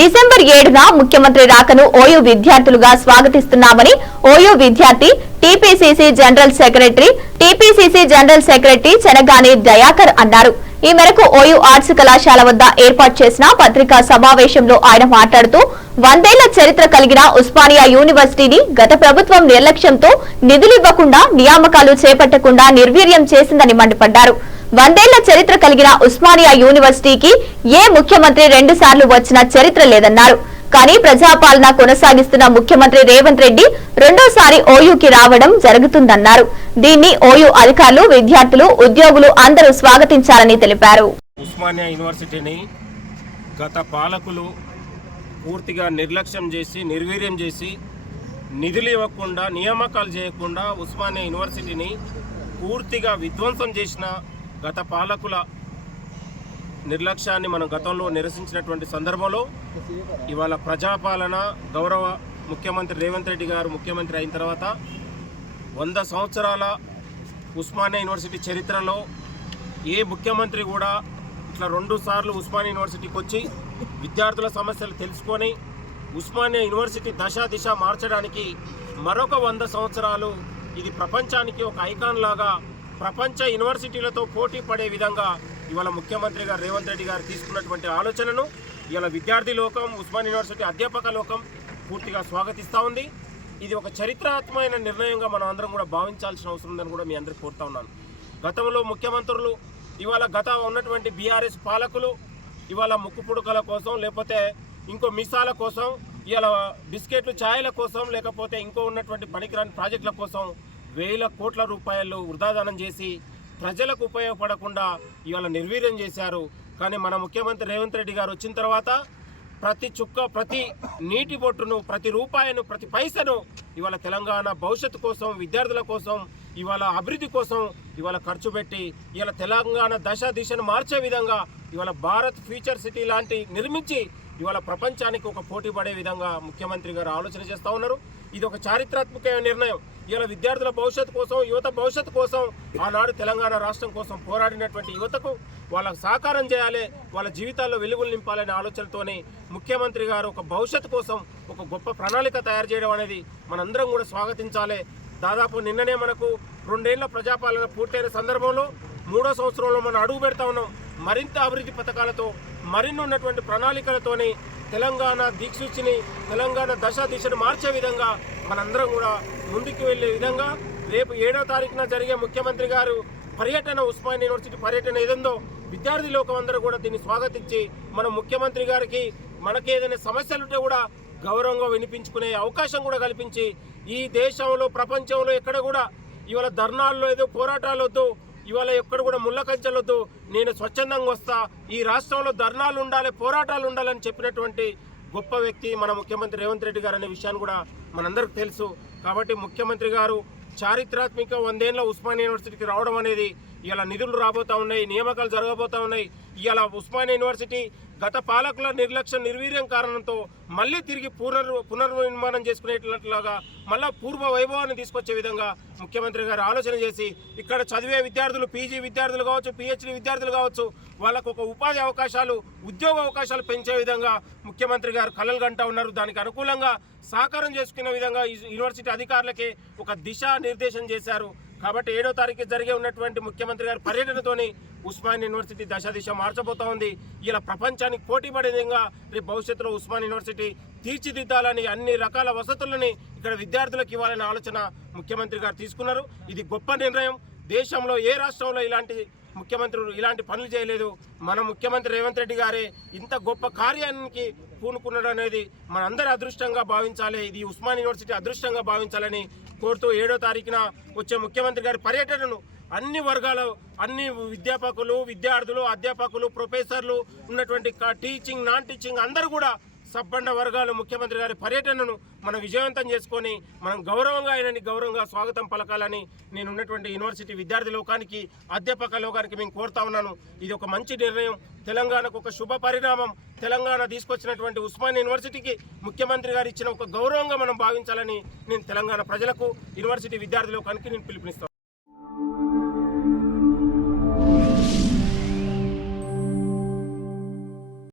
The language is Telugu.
డిసెంబర్ ఏడున ముఖ్యమంత్రి రాకను ఓయూ విద్యార్థులుగా స్వాగతిస్తున్నామని ఓయూ విద్యార్థి TPCC general secretary TPCC general secretary Chenagani Dayakar అన్నారు. ఈ మేరకు ఓయూ ఆర్ట్స్ కళాశాల వద్ద ఏర్పాటు చేసిన పత్రికా సమావేశంలో ఆయన మాట్లాడుతూ వందేళ్ళ చరిత్ర కలిగిన ఉస్మానియా యూనివర్సిటీని గత ప్రభుత్వం నిర్లక్ష్యంతో నిధులివ్వకుండా నియామకాలు చేపట్టకుండా నిర్వీర్యం చేసిందని మండిపడ్డారు. వందేళ్ళ చరిత్ర కలిగిన ఉస్మానియా యూనివర్సిటీకి ఏ ముఖ్యమంత్రి రెండు సార్లు వచ్చిన చరిత్ర లేదన్నారు. కానీ ప్రజాపాలన కొనసాగిస్తున్న ముఖ్యమంత్రి రేవంత్ రెడ్డి రెండోసారి ఓయూకి రావడం జరుగుతుందన్నారు. దీన్ని ఓయూ అధికారులు విద్యార్థులు ఉద్యోగులు అందరూ స్వాగతించాలని తెలిపారు. ఉస్మానియా యూనివర్సిటీని గత పాలకులు పూర్తిగా నిర్లక్ష్యం చేసి నిర్వీర్యం చేసి నిధులు ఇవ్వకుండా నియామకాలు చేయకుండా ఉస్మానియా యూనివర్సిటీని పూర్తిగా విధ్వంసం చేసిన గత పాలకుల నిర్లక్ష్యాన్ని మనం గతంలో నిరసించినటువంటి సందర్భంలో ఇవాళ ప్రజాపాలన గౌరవ ముఖ్యమంత్రి రేవంత్ రెడ్డి గారు ముఖ్యమంత్రి అయిన తర్వాత వంద సంవత్సరాల ఉస్మానియా యూనివర్సిటీ చరిత్రలో ఏ ముఖ్యమంత్రి కూడా ఇట్లా రెండు సార్లు ఉస్మానియా యూనివర్సిటీకి వచ్చి విద్యార్థుల సమస్యలు తెలుసుకొని ఉస్మానియా యూనివర్సిటీ దశ దిశ మార్చడానికి మరొక వంద సంవత్సరాలు ఇది ప్రపంచానికి ఒక ఐకాన్ లాగా ప్రపంచ యూనివర్సిటీలతో పోటీ పడే విధంగా ఇవాళ ముఖ్యమంత్రి గారు రేవంత్ రెడ్డి గారు తీసుకున్నటువంటి ఆలోచనను ఇవాళ విద్యార్థి లోకం ఉస్మాన్ యూనివర్సిటీ అధ్యాపక లోకం పూర్తిగా స్వాగతిస్తూ ఉంది. ఇది ఒక చరిత్రాత్మకమైన నిర్ణయంగా మనం అందరం కూడా భావించాల్సిన అవసరం ఉందని కూడా మీ అందరికీ కోరుతా ఉన్నాను. గతంలో ముఖ్యమంత్రులు ఇవాళ గత ఉన్నటువంటి బీఆర్ఎస్ పాలకులు ఇవాళ ముక్కు పుడకల కోసం లేకపోతే ఇంకో మిసాల కోసం ఇవాళ బిస్కెట్లు ఛాయల కోసం లేకపోతే ఇంకో ఉన్నటువంటి పనికిరాని ప్రాజెక్టుల కోసం వేల కోట్ల రూపాయలు వృధాదానం చేసి ప్రజలకు ఉపయోగపడకుండా ఇవాళ నిర్వీర్యం చేశారు. కానీ మన ముఖ్యమంత్రి రేవంత్ రెడ్డి గారు వచ్చిన తర్వాత ప్రతి చుక్క ప్రతి నీటి బొట్టును ప్రతి రూపాయను ప్రతి పైసను ఇవాళ తెలంగాణ భవిష్యత్తు కోసం విద్యార్థుల కోసం ఇవాళ అభివృద్ధి కోసం ఇవాళ ఖర్చు పెట్టి ఇవాళ తెలంగాణ దశ దిశను మార్చే విధంగా ఇవాళ భారత్ ఫ్యూచర్ సిటీ లాంటి నిర్మించి ఇవాళ ప్రపంచానికి ఒక పోటీ పడే విధంగా ముఖ్యమంత్రి గారు ఆలోచన చేస్తూ ఉన్నారు. ఇది ఒక చారిత్రాత్మక నిర్ణయం. ఇలా విద్యార్థుల భవిష్యత్తు కోసం యువత భవిష్యత్తు కోసం ఆనాడు తెలంగాణ రాష్ట్రం కోసం పోరాడినటువంటి యువతకు వాళ్ళకు సహకారం చేయాలి వాళ్ళ జీవితాల్లో వెలుగులు నింపాలనే ఆలోచనతోనే ముఖ్యమంత్రి గారు ఒక భవిష్యత్తు కోసం ఒక గొప్ప ప్రణాళిక తయారు చేయడం అనేది మనందరం కూడా స్వాగతించాలి. దాదాపు నిన్ననే మనకు రెండేళ్ళ ప్రజాపాలన పూర్తయిన సందర్భంలో మూడో సంవత్సరంలో మనం అడుగు పెడతా ఉన్నాం. మరింత అభివృద్ధి పథకాలతో మరిన్ని ఉన్నటువంటి ప్రణాళికలతోని తెలంగాణ దిక్సూచిని తెలంగాణ దశ దిశను మార్చే విధంగా మనందరం కూడా ముందుకు వెళ్ళే విధంగా రేపు ఏడో తారీఖున జరిగే ముఖ్యమంత్రి గారు పర్యటన ఉస్మాన్ యూనివర్సిటీ పర్యటన ఏదందో విద్యార్థి లోకం అందరూ కూడా దీన్ని స్వాగతించి మన ముఖ్యమంత్రి గారికి మనకి ఏదైనా సమస్యలుంటే కూడా గౌరవంగా వినిపించుకునే అవకాశం కూడా కల్పించి ఈ దేశంలో ప్రపంచంలో ఎక్కడ కూడా ఇవాళ ధర్నాల్లో ఏదో పోరాటాలు వద్దు ఇవాళ ఎక్కడ కూడా ముళ్ళ కంచెలొద్దు. నేను స్వచ్ఛందంగా వస్తా. ఈ రాష్ట్రంలో ధర్నాలు ఉండాలి పోరాటాలు ఉండాలని చెప్పినటువంటి గొప్ప వ్యక్తి మన ముఖ్యమంత్రి రేవంత్ రెడ్డి గారు అనే విషయాన్ని కూడా మనందరికీ తెలుసు. కాబట్టి ముఖ్యమంత్రి గారు చారిత్రాత్మక వందేళ్ళ ఉస్మానియా యూనివర్సిటీకి రావడం అనేది ఇలా నిధులు రాబోతా ఉన్నాయి నియామకాలు జరగబోతా ఉన్నాయి. ఇలా ఉస్మానియా యూనివర్సిటీ గత పాలకుల నిర్లక్ష్య నిర్వీర్యం కారణంతో మళ్ళీ తిరిగి పునర్ పునర్నిర్మాణం చేసుకునేట్లాగా మళ్ళా పూర్వ వైభవాన్ని తీసుకొచ్చే విధంగా ముఖ్యమంత్రి గారు ఆలోచన చేసి ఇక్కడ చదివే విద్యార్థులు పీజీ విద్యార్థులు కావచ్చు పిహెచ్డి విద్యార్థులు కావచ్చు వాళ్ళకు ఒక ఉపాధి అవకాశాలు ఉద్యోగ అవకాశాలు పెంచే విధంగా ముఖ్యమంత్రి గారు కలలు గంటా ఉన్నారు. దానికి అనుకూలంగా సహకారం చేసుకునే విధంగా యూనివర్సిటీ అధికారులకి ఒక దిశ నిర్దేశం చేశారు. కాబట్టి ఏడో తారీఖు జరిగే ఉన్నటువంటి ముఖ్యమంత్రి గారి పర్యటనతోని ఉస్మాన్ యూనివర్సిటీ దశ దిశ మార్చబోతా ఉంది. ఇలా ప్రపంచానికి పోటీ పడే విధంగా రేపు భవిష్యత్తులో ఉస్మాన్ యూనివర్సిటీ తీర్చిదిద్దాలని అన్ని రకాల వసతులని ఇక్కడ విద్యార్థులకు ఇవ్వాలనే ఆలోచన ముఖ్యమంత్రి గారు తీసుకున్నారు. ఇది గొప్ప నిర్ణయం. దేశంలో ఏ రాష్ట్రంలో ఇలాంటి ముఖ్యమంత్రులు ఇలాంటి పనులు చేయలేదు? మన ముఖ్యమంత్రి రేవంత్ రెడ్డి గారే ఇంత గొప్ప కార్యానికి పూనుకున్నాడు అనేది మనందరి అదృష్టంగా భావించాలి. ఇది ఉస్మాన్ యూనివర్సిటీ అదృష్టంగా భావించాలని కోరుతూ ఏడో తారీఖున వచ్చే ముఖ్యమంత్రి గారి పర్యటనను అన్ని వర్గాల అన్ని విద్యాపకులు విద్యార్థులు అధ్యాపకులు ప్రొఫెసర్లు ఉన్నటువంటి టీచింగ్ నాన్ టీచింగ్ అందరూ కూడా సబ్బండ వర్గాలు ముఖ్యమంత్రి గారి పర్యటనను మనం విజయవంతం చేసుకొని మనం గౌరవంగా ఆయనని గౌరవంగా స్వాగతం పలకాలని నేను ఉన్నటువంటి యూనివర్సిటీ విద్యార్థి లోకానికి అధ్యాపక లోకానికి మేము కోరుతా ఉన్నాను. ఇది ఒక మంచి నిర్ణయం. తెలంగాణకు ఒక శుభ పరిణామం. తెలంగాణ తీసుకొచ్చినటువంటి ఉస్మాన్ యూనివర్సిటీకి ముఖ్యమంత్రి గారు ఇచ్చిన ఒక గౌరవంగా మనం భావించాలని నేను తెలంగాణ ప్రజలకు యూనివర్సిటీ విద్యార్థి లోకానికి నేను పిలుపునిస్తాను.